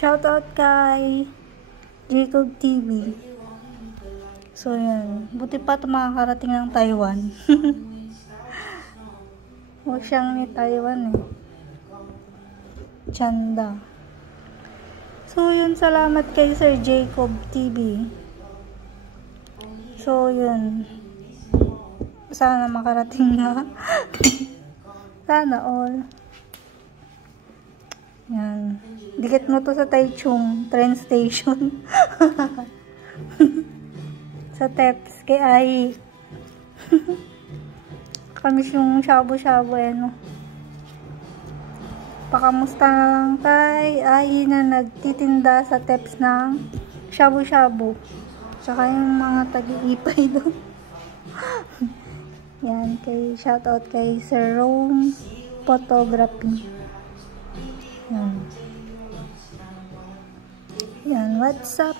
Shoutout kay Jacob TV. So, yan. Buti pa ito makakarating ng Taiwan. Huwag siyang ni Taiwan eh. Chanda. So, yun. Salamat kay Sir Jacob TV. So, yun. Sana makarating na. Sana all. Yan. Dikit mo to sa Taichung train station. Sa Teps kay Ai. Kamis yung shabu-shabu eh, no? Pakamusta na lang kay Ai na nagtitinda sa Teps ng shabu-shabu. Tsaka yung mga tagi-ipay doon. Yan, shoutout kay Sir Rome Photography. Yan. Yan, what's up?